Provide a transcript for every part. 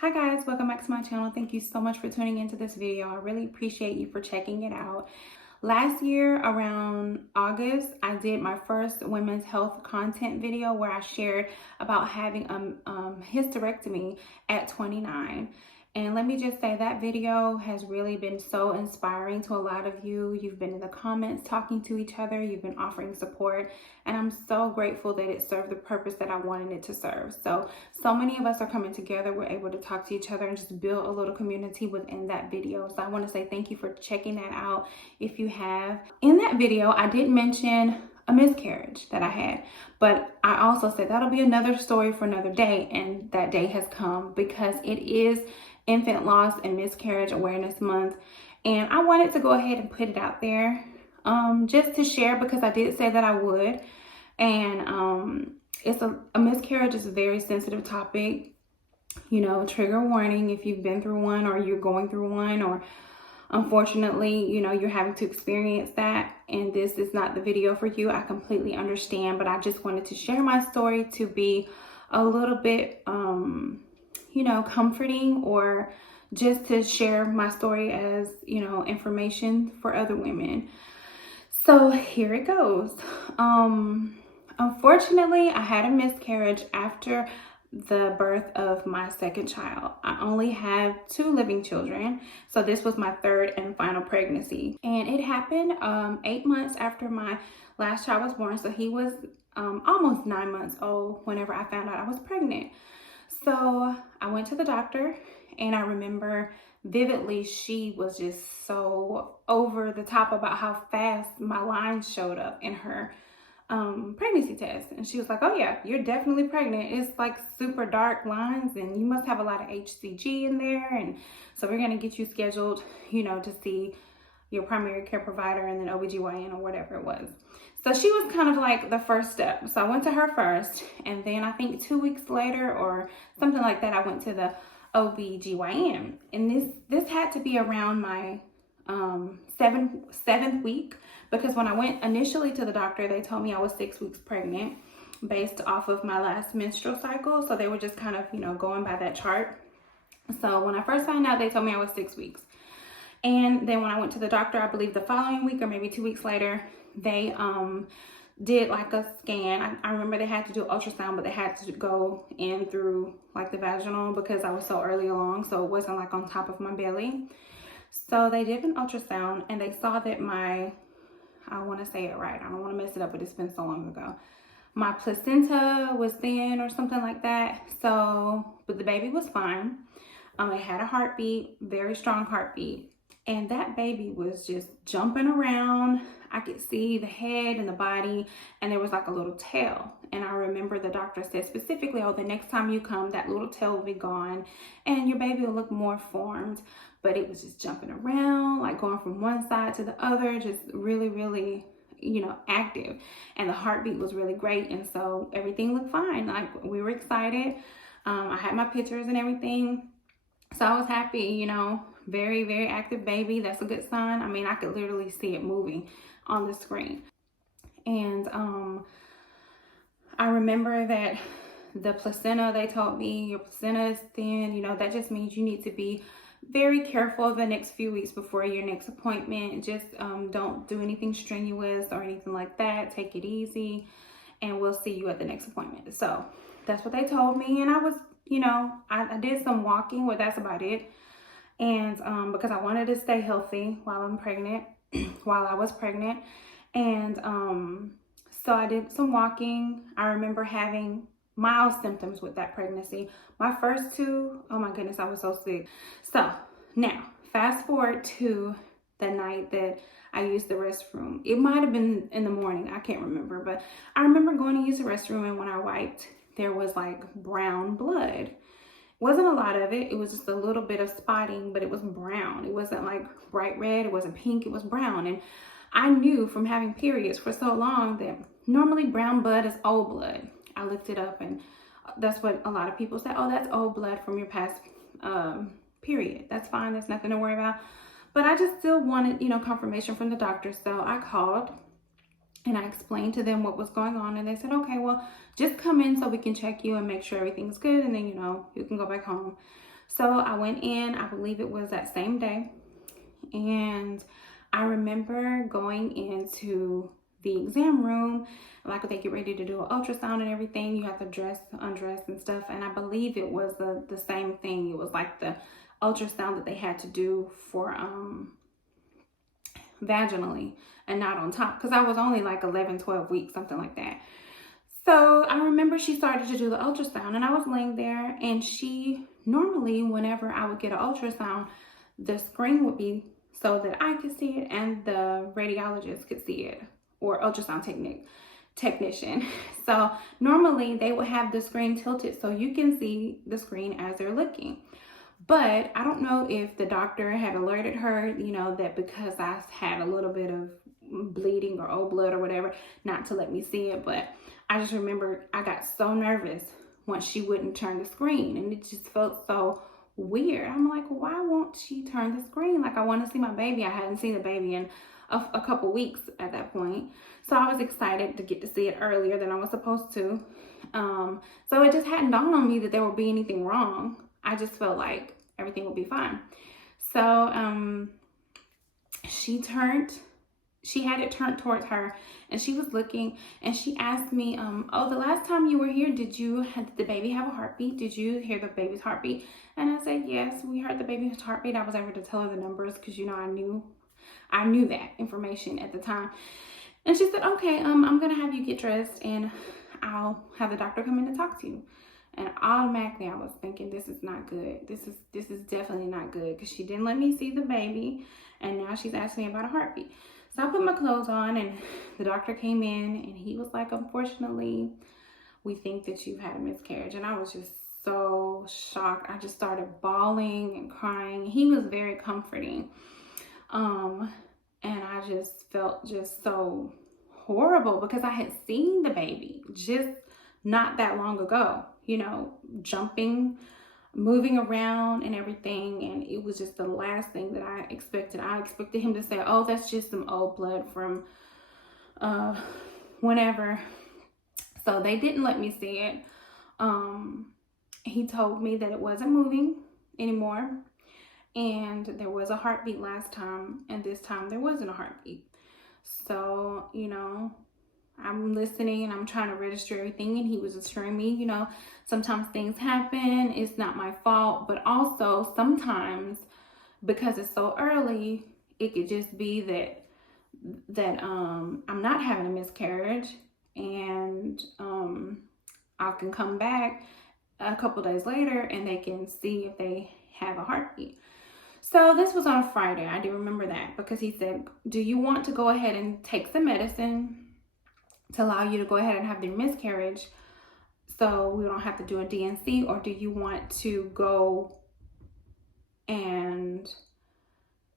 Hi guys, welcome back to my channel. Thank you so much for tuning into this video. I really appreciate you for checking it out. Last year around August, I did my first women's health content video where I shared about having a hysterectomy at 29. And let me just say that video has really been so inspiring to a lot of you. You've been in the comments talking to each other. You've been offering support. And I'm so grateful that it served the purpose that I wanted it to serve. So many of us are coming together. We're able to talk to each other and just build a little community within that video. So I want to say thank you for checking that out if you have. In that video, I did mention a miscarriage that I had, but I also said that'll be another story for another day, and that day has come because it is Infant Loss and Miscarriage Awareness Month, and I wanted to go ahead and put it out there just to share because I did say that I would. And it's a miscarriage is a very sensitive topic, you know, trigger warning if you've been through one or you're going through one, or unfortunately, you know, you're having to experience that and this is not the video for you. I completely understand, but I just wanted to share my story to be a little bit you know, comforting, or just to share my story as, you know, information for other women. So here it goes. Unfortunately, I had a miscarriage after the birth of my second child. I only have 2 living children, so this was my third and final pregnancy, and it happened 8 months after my last child was born. So he was almost 9 months old whenever I found out I was pregnant. So I went to the doctor, and I remember vividly she was just so over the top about how fast my lines showed up in her pregnancy test. And she was like, "Oh yeah, you're definitely pregnant. It's like super dark lines and you must have a lot of HCG in there. And so we're going to get you scheduled, you know, to see your primary care provider and then OBGYN or whatever it was." So she was kind of like the first step. So I went to her first, and then I think 2 weeks later or something like that, I went to the OBGYN. And this had to be around my seventh week, because when I went initially to the doctor, they told me I was 6 weeks pregnant based off of my last menstrual cycle. So they were just kind of, you know, going by that chart. So when I first found out, they told me I was 6 weeks. And then when I went to the doctor, I believe the following week or maybe 2 weeks later, they did like a scan. I remember they had to do ultrasound, but they had to go in through like the vaginal because I was so early along. So it wasn't like on top of my belly. So they did an ultrasound and they saw that I want to say it right, I don't want to mess it up, but it's been so long ago, my placenta was thin or something like that. So, but the baby was fine. It had a heartbeat, very strong heartbeat. And that baby was just jumping around. I could see the head and the body, and there was like a little tail. And I remember the doctor said specifically, "Oh, the next time you come, that little tail will be gone and your baby will look more formed." But it was just jumping around, like going from one side to the other, just really, really, you know, active. And the heartbeat was really great. And so everything looked fine. Like, we were excited. I had my pictures and everything. So I was happy, you know, very, very active baby. That's a good sign. I mean, I could literally see it moving on the screen. And I remember that the placenta, they told me your placenta is thin. You know, that just means you need to be very careful the next few weeks before your next appointment. Just don't do anything strenuous or anything like that. Take it easy, and we'll see you at the next appointment. So that's what they told me. And I was, you know, I did some walking, but that's about it. And because I wanted to stay healthy while I'm pregnant, while I was pregnant. And so I did some walking. I remember having mild symptoms with that pregnancy. My first 2, oh my goodness, I was so sick. So now fast forward to the night that I used the restroom. It might have been in the morning, I can't remember, but I remember going to use the restroom, and when I wiped, there was like brown blood. Wasn't a lot of it. It was just a little bit of spotting, but it was brown. It wasn't like bright red. It wasn't pink. It was brown. And I knew from having periods for so long that normally brown blood is old blood. I looked it up, and that's what a lot of people say. "Oh, that's old blood from your past period." That's fine. There's nothing to worry about. But I just still wanted, you know, confirmation from the doctor. So I called and I explained to them what was going on, and they said, "Okay, well, just come in so we can check you and make sure everything's good, and then, you know, you can go back home." So I went in, I believe it was that same day. And I remember going into the exam room, like they get ready to do an ultrasound and everything. You have to dress, undress and stuff. And I believe it was the same thing. It was like the ultrasound that they had to do for vaginally and not on top, because I was only like 11, 12 weeks, something like that. So I remember she started to do the ultrasound, and I was laying there, and she normally, whenever I would get an ultrasound, the screen would be so that I could see it and the radiologist could see it, or ultrasound technician. So normally they would have the screen tilted so you can see the screen as they're looking. But I don't know if the doctor had alerted her, you know, that because I had a little bit of bleeding or old blood or whatever, not to let me see it. But I just remember I got so nervous once she wouldn't turn the screen, and it just felt so weird. I'm like, why won't she turn the screen? Like, I want to see my baby. I hadn't seen the baby in a couple weeks at that point. So I was excited to get to see it earlier than I was supposed to. So it just hadn't dawned on me that there would be anything wrong. I just felt like everything would be fine. So she had it turned towards her, and she was looking, and she asked me, oh, the last time you were here, did the baby have a heartbeat? Did you hear the baby's heartbeat? And I said, yes, we heard the baby's heartbeat. I was able to tell her the numbers because, you know, I knew that information at the time. And she said, okay, I'm going to have you get dressed, and I'll have the doctor come in and talk to you. And automatically I was thinking, this is not good. This is definitely not good, because she didn't let me see the baby, and now she's asking me about a heartbeat. So I put my clothes on, and the doctor came in, and he was like, unfortunately, we think that you've had a miscarriage. And I was just so shocked. I just started bawling and crying. He was very comforting. And I just felt just so horrible, because I had seen the baby just not that long ago, you know, jumping, moving around and everything. And it was just the last thing that I expected. I expected him to say, oh, that's just some old blood from whenever. So they didn't let me see it. He told me that it wasn't moving anymore, and there was a heartbeat last time, and this time there wasn't a heartbeat. So, you know, I'm listening and I'm trying to register everything, and he was assuring me, you know, sometimes things happen, it's not my fault, but also sometimes because it's so early, it could just be that I'm not having a miscarriage, and I can come back a couple days later and they can see if they have a heartbeat. So this was on a Friday. I do remember that, because he said, do you want to go ahead and take some medicine to allow you to go ahead and have your miscarriage so we don't have to do a D&C, or do you want to go and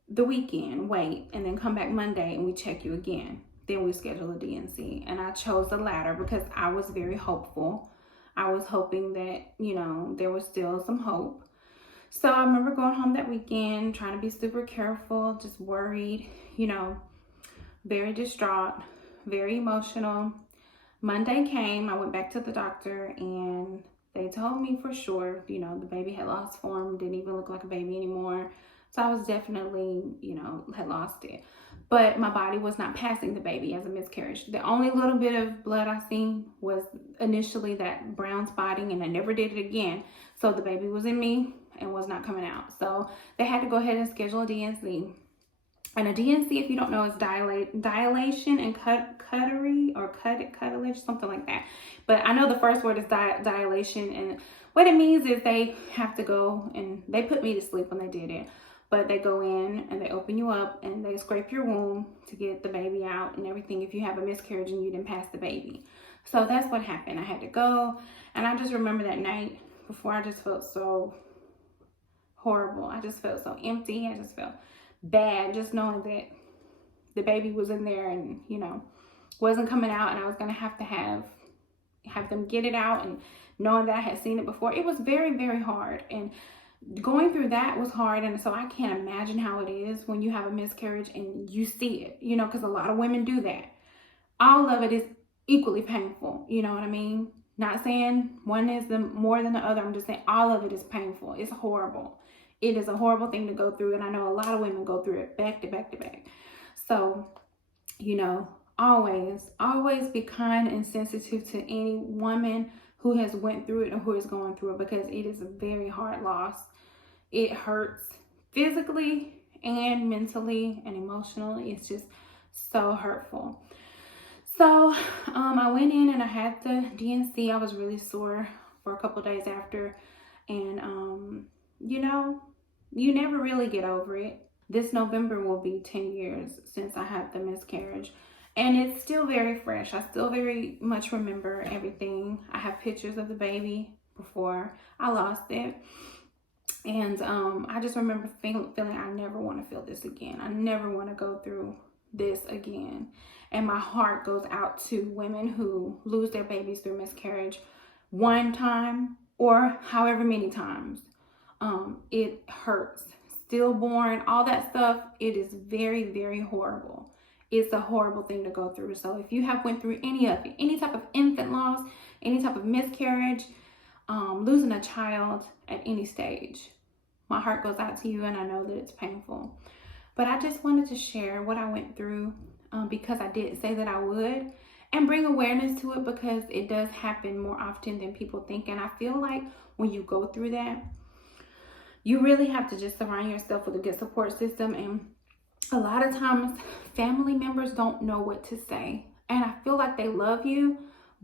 the weekend wait and then come back Monday and we check you again, then we schedule a D&C? And I chose the latter because I was very hopeful. I was hoping that, you know, there was still some hope. So I remember going home that weekend, trying to be super careful, just worried, you know, very distraught, very emotional. Monday came, I went back to the doctor, and they told me for sure, you know, the baby had lost form, didn't even look like a baby anymore. So I was definitely, you know, had lost it. But my body was not passing the baby as a miscarriage. The only little bit of blood I seen was initially that brown spotting, and I never did it again. So the baby was in me and was not coming out. So they had to go ahead and schedule a D&C. And a D&C, if you don't know, is dilation and cartilage, something like that. But I know the first word is dilation, and what it means is they have to go, and they put me to sleep when they did it, but they go in and they open you up and they scrape your womb to get the baby out and everything if you have a miscarriage and you didn't pass the baby. So that's what happened. I had to go, and I just remember that night before, I just felt so horrible. I just felt so empty. I just felt bad just knowing that the baby was in there and, you know, wasn't coming out, and I was gonna have to have them get it out, and knowing that I had seen it before, it was very, very hard. And going through that was hard. And so I can't imagine how it is when you have a miscarriage and you see it, you know, because a lot of women do that. All of it is equally painful, you know what I mean? Not saying one is more than the other. I'm just saying all of it is painful. It's horrible. It is a horrible thing to go through. And I know a lot of women go through it back to back to back. So, you know, always be kind and sensitive to any woman who has went through it or who is going through it, because it is a very hard loss. It hurts physically and mentally and emotionally. It's just so hurtful. So I went in and I had the DNC. I was really sore for a couple days after. And, you know, you never really get over it. This November will be 10 years since I had the miscarriage. And it's still very fresh. I still very much remember everything. I have pictures of the baby before I lost it. And I just remember feeling I never want to feel this again. I never want to go through this again. And my heart goes out to women who lose their babies through miscarriage one time or however many times. It hurts. Stillborn, all that stuff, it is very, very horrible. It's a horrible thing to go through. So if you have went through any type of infant loss, any type of miscarriage, losing a child at any stage, my heart goes out to you, and I know that it's painful. But I just wanted to share what I went through because I did say that I would, and bring awareness to it, because it does happen more often than people think. And I feel like when you go through that, you really have to just surround yourself with a good support system. And a lot of times family members don't know what to say. And I feel like they love you,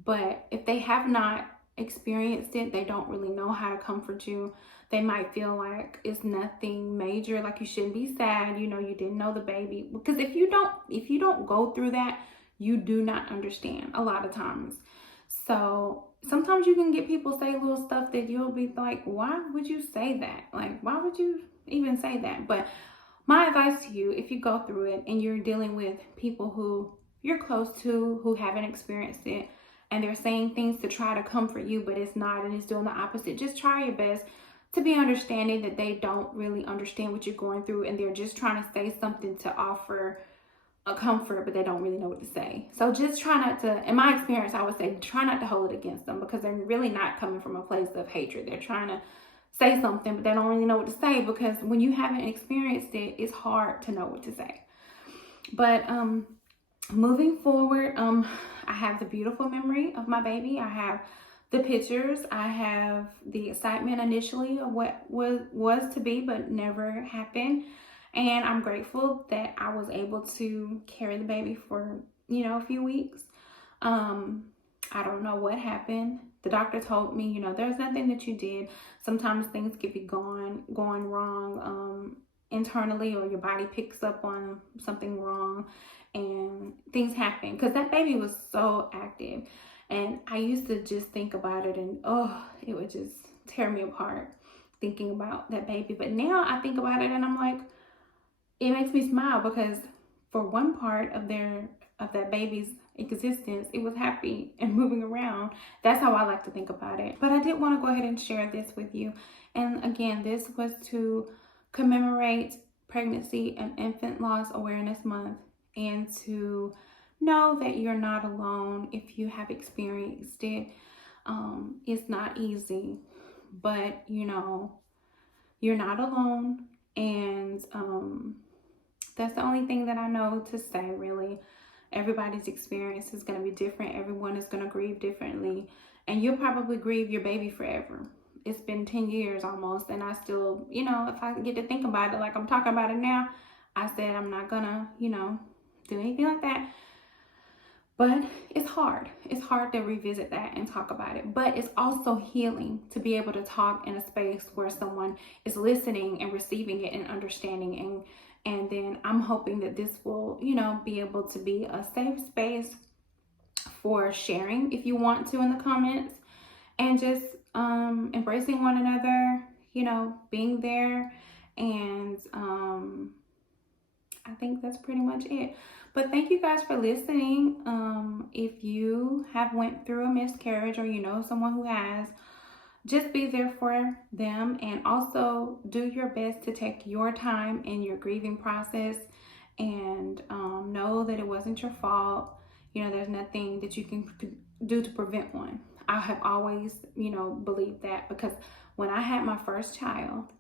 but if they have not experienced it, they don't really know how to comfort you. They might feel like it's nothing major, like you shouldn't be sad, you know, you didn't know the baby. Because if you don't go through that, you do not understand a lot of times. So sometimes you can get people say little stuff that you'll be like, why would you say that? Like, why would you even say that? But my advice to you, if you go through it and you're dealing with people who you're close to, who haven't experienced it, and they're saying things to try to comfort you, but it's not, and it's doing the opposite, just try your best to be understanding that they don't really understand what you're going through, and they're just trying to say something to offer a comfort, but they don't really know what to say. So just try not to, in my experience, I would say try not to hold it against them, because they're really not coming from a place of hatred. They're trying to say something, but they don't really know what to say, because when you haven't experienced it, it's hard to know what to say. But moving forward, I have the beautiful memory of my baby. I have the pictures. I have the excitement initially of what was to be, but never happened. And I'm grateful that I was able to carry the baby for, you know, a few weeks. I don't know what happened. The doctor told me, you know, there's nothing that you did. Sometimes things could be going wrong internally, or your body picks up on something wrong, and things happen, because that baby was so active. And I used to just think about it, and it would just tear me apart thinking about that baby. But now I think about it and I'm like, it makes me smile, because for one part of that baby's existence, it was happy and moving around. That's how I like to think about it. But I did want to go ahead and share this with you. And again, this was to commemorate Pregnancy and Infant Loss Awareness Month, and to know that you're not alone if you have experienced it. It's not easy, but you know, you're not alone. And that's the only thing that I know to say, really. Everybody's experience is going to be different. Everyone is going to grieve differently. And you'll probably grieve your baby forever. It's been 10 years almost. And I still, you know, if I get to think about it like I'm talking about it now, I said I'm not going to, you know, do anything like that. But it's hard. It's hard to revisit that and talk about it. But it's also healing to be able to talk in a space where someone is listening and receiving it and understanding. And then I'm hoping that this will, you know, be able to be a safe space for sharing if you want to in the comments, and just embracing one another, you know, being there. And I think that's pretty much it. But thank you guys for listening. If you have went through a miscarriage, or you know someone who has, just be there for them, and also do your best to take your time in your grieving process, and know that it wasn't your fault. You know, there's nothing that you can do to prevent one. I have always, you know, believed that, because when I had my first child,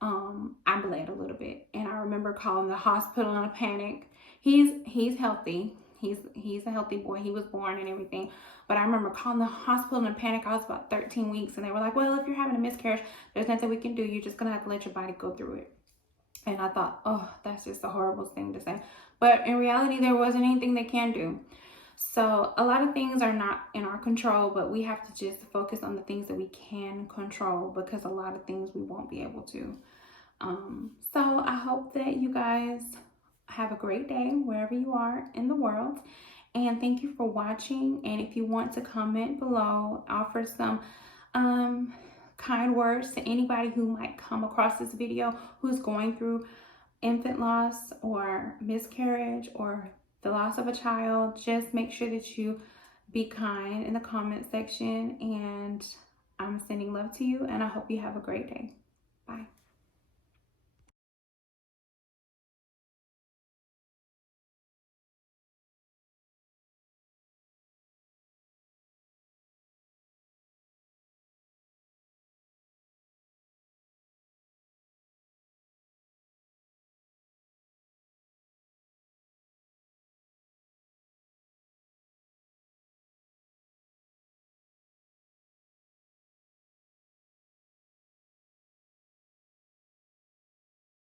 I bled a little bit, and I remember calling the hospital in a panic. He's healthy. He's a healthy boy. He was born and everything. But I remember calling the hospital in a panic. I was about 13 weeks, and they were like, well, if you're having a miscarriage, there's nothing we can do. You're just going to have to let your body go through it. And I thought, oh, that's just a horrible thing to say. But in reality, there wasn't anything they can do. So a lot of things are not in our control, but we have to just focus on the things that we can control, because a lot of things we won't be able to. So I hope that you guys have a great day wherever you are in the world. And thank you for watching. And if you want to comment below, offer some kind words to anybody who might come across this video who's going through infant loss or miscarriage or the loss of a child, just make sure that you be kind in the comment section. And I'm sending love to you, and I hope you have a great day. Bye.